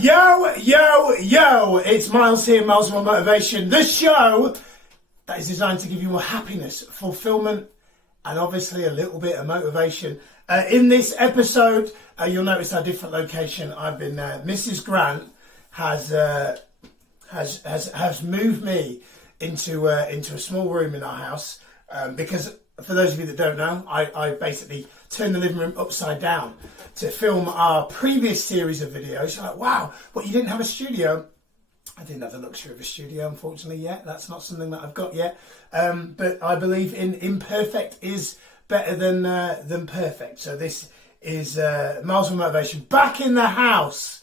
Yo, yo, yo, it's Miles here, Miles More Motivation, the show that is designed to give you more happiness, fulfillment, and obviously a little bit of motivation. In this episode, you'll notice our different location. I've been there. Mrs. Grant has moved me into a small room in our house because, for those of you that don't know, I basically turned the living room upside down to film our previous series of videos. You're like, wow, but you didn't have a studio. I didn't have the luxury of a studio, unfortunately, yet. That's not something that I've got yet. But I believe in imperfect is better than perfect. So this is Miles of Motivation back in the house,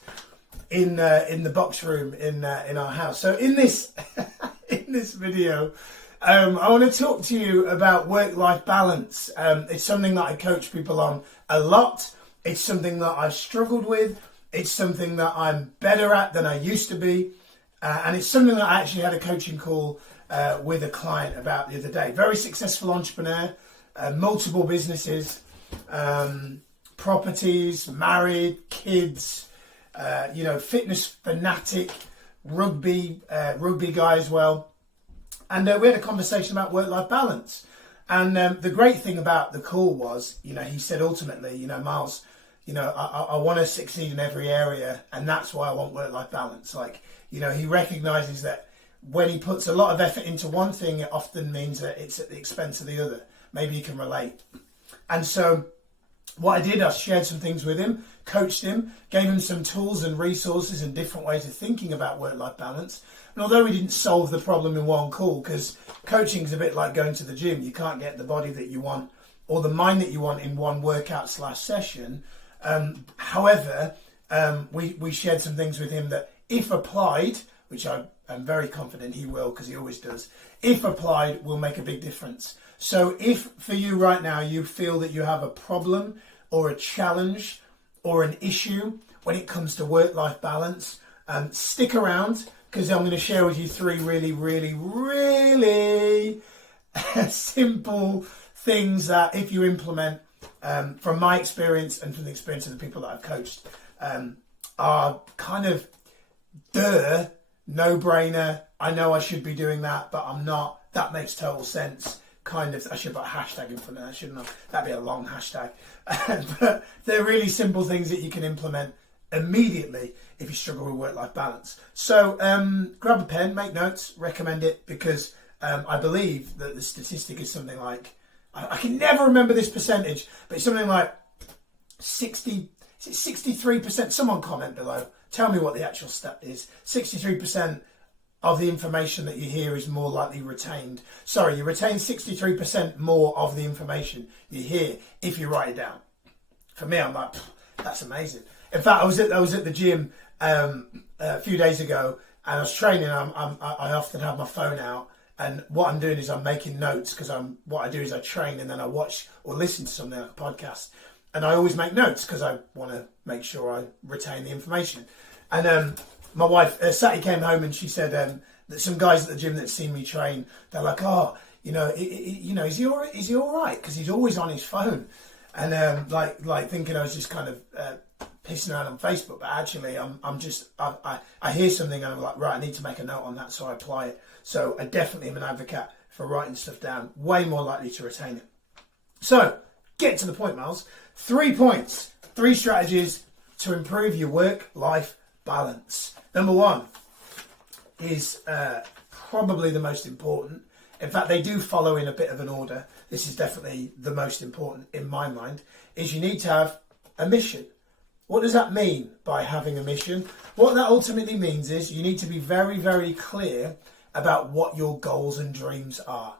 in the box room in our house. So in this in this video, I want to talk to you about work-life balance. It's something that I coach people on a lot. It's something that I've struggled with. It's something that I'm better at than I used to be. And it's something that I actually had a coaching call with a client about the other day. Very successful entrepreneur, multiple businesses, properties, married, kids, fitness fanatic, rugby guy as well. And we had a conversation about work-life balance. And the great thing about the call was, he said ultimately, Miles, I want to succeed in every area, and that's why I want work-life balance. He recognises that when he puts a lot of effort into one thing, it often means that it's at the expense of the other. Maybe you can relate. And so what I did, I shared some things with him, coached him, gave him some tools and resources and different ways of thinking about work-life balance. And although we didn't solve the problem in one call, because coaching is a bit like going to the gym, you can't get the body that you want or the mind that you want in one workout/session. However, we shared some things with him that, if applied, which I am very confident he will, because he always does, if applied, will make a big difference. So if for you right now, you feel that you have a problem or a challenge or an issue when it comes to work-life balance, stick around, because I'm going to share with you three really, really, really simple things that, if you implement, from my experience and from the experience of the people that I've coached, are kind of no-brainer. I know I should be doing that, but I'm not. That makes total sense. Kind of. I should put a hashtag in front of that, shouldn't I? That'd be a long hashtag. But they're really simple things that you can implement immediately if you struggle with work-life balance. So grab a pen, make notes, recommend it, because I believe that the statistic is something like, I can never remember this percentage, but it's something like 63%. Someone comment below. Tell me what the actual stat is. 63% of the information that you hear is more likely retained. Sorry, you retain 63% more of the information you hear if you write it down. For me, I'm like, that's amazing. In fact, I was at the gym a few days ago, and I was training. I often have my phone out, and what I'm doing is I'm making notes, because what I do is I train and then I watch or listen to something like a podcast. And I always make notes because I want to make sure I retain the information. And my wife, Sati, came home and she said that some guys at the gym that seen me train, they're like, oh, is he all right? Because he's always on his phone. And like thinking I was just kind of pissing around on Facebook, but actually I hear something and I'm like, right, I need to make a note on that, so I apply it. So I definitely am an advocate for writing stuff down. Way more likely to retain it. So get to the point, Miles. 3 points, 3 strategies to improve your work-life balance. Number 1 is probably the most important. In fact, they do follow in a bit of an order. This is definitely the most important in my mind, is you need to have a mission. What does that mean by having a mission? What that ultimately means is you need to be very, very clear about what your goals and dreams are.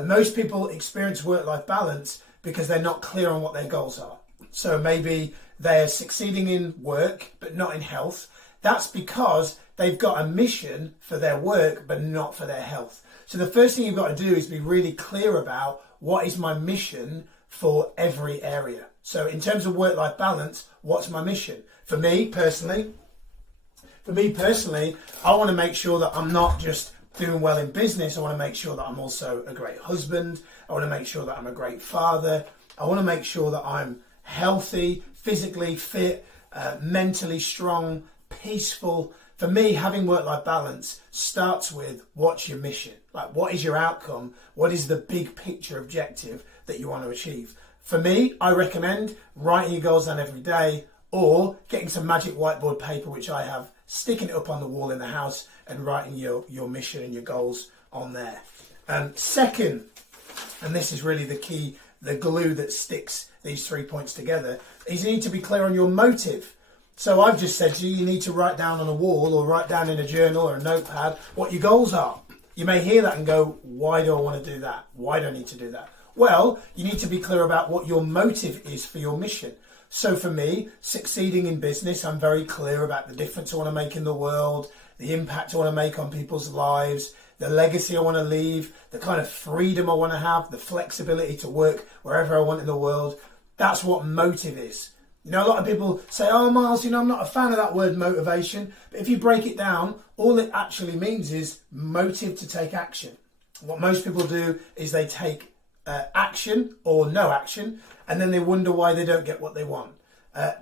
Most people experience work-life balance because they're not clear on what their goals are. So maybe they're succeeding in work, but not in health. That's because they've got a mission for their work, but not for their health. So the first thing you've got to do is be really clear about, what is my mission for every area? So in terms of work-life balance, what's my mission? For me personally, I want to make sure that I'm not just doing well in business. I want to make sure that I'm also a great husband. I want to make sure that I'm a great father. I want to make sure that I'm healthy, physically fit, mentally strong, peaceful. For me, having work-life balance starts with, what's your mission? Like, what is your outcome? What is the big picture objective that you want to achieve? For me, I recommend writing your goals down every day, or getting some magic whiteboard paper, which I have, sticking it up on the wall in the house and writing your mission and your goals on there. Second, and this is really the key, the glue that sticks these 3 points together, is you need to be clear on your motive. So I've just said to you, you need to write down on a wall or write down in a journal or a notepad what your goals are. You may hear that and go, why do I want to do that? Why do I need to do that? Well, you need to be clear about what your motive is for your mission. So for me, succeeding in business, I'm very clear about the difference I want to make in the world, the impact I want to make on people's lives, the legacy I want to leave, the kind of freedom I want to have, the flexibility to work wherever I want in the world. That's what motive is. You know, a lot of people say, oh, Miles, I'm not a fan of that word motivation. But if you break it down, all it actually means is motive to take action. What most people do is they take action or no action, and then they wonder why they don't get what they want.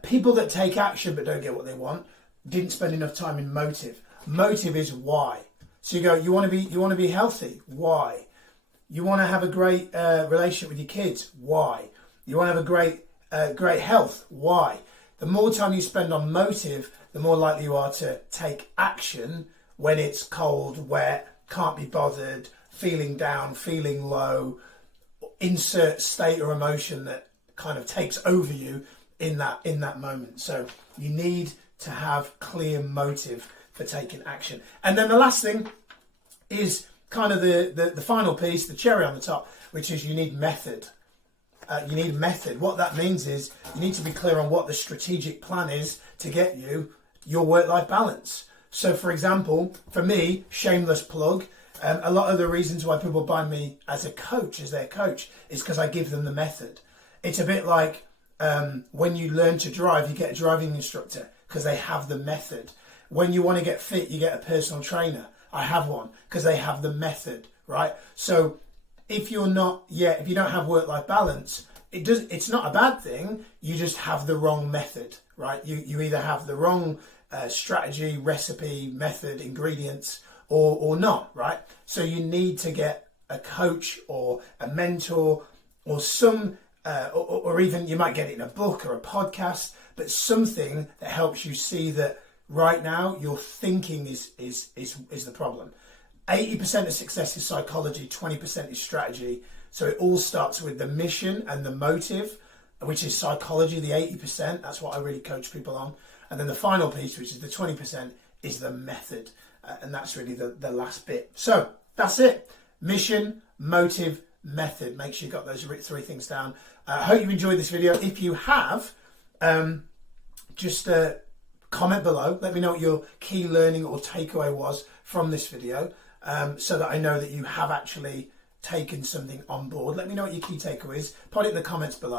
People that take action but don't get what they want didn't spend enough time in motive. Motive is why. So you go, you want to be healthy. Why? You want to have a great relationship with your kids. Why? You want to have a great health. Why? The more time you spend on motive, the more likely you are to take action when it's cold, wet, can't be bothered, feeling down, feeling low. Insert state or emotion that kind of takes over you in that moment. So you need to have clear motive for taking action. And then the last thing is kind of the final piece, the cherry on the top, which is you need method. You need method. What that means is you need to be clear on what the strategic plan is to get you your work-life balance. So for example, for me, shameless plug, a lot of the reasons why people buy me as a coach, as their coach, is because I give them the method. It's a bit like when you learn to drive, you get a driving instructor because they have the method. When you want to get fit, you get a personal trainer. I have one because they have the method, right? So if you don't have work-life balance, it's not a bad thing. You just have the wrong method, right? You either have the wrong strategy, recipe, method, ingredients, or not, right? So you need to get a coach or a mentor or some, or even you might get it in a book or a podcast, but something that helps you see that right now your thinking is the problem. 80% of success is psychology, 20% is strategy. So it all starts with the mission and the motive, which is psychology, the 80%. That's what I really coach people on. And then the final piece, which is the 20%, is the method. And that's really the last bit. So that's it. Mission, motive, method. Make sure you got those 3 things down. I hope you enjoyed this video. If you have, just comment below. Let me know what your key learning or takeaway was from this video, so that I know that you have actually taken something on board. Let me know what your key takeaway is. Put it in the comments below.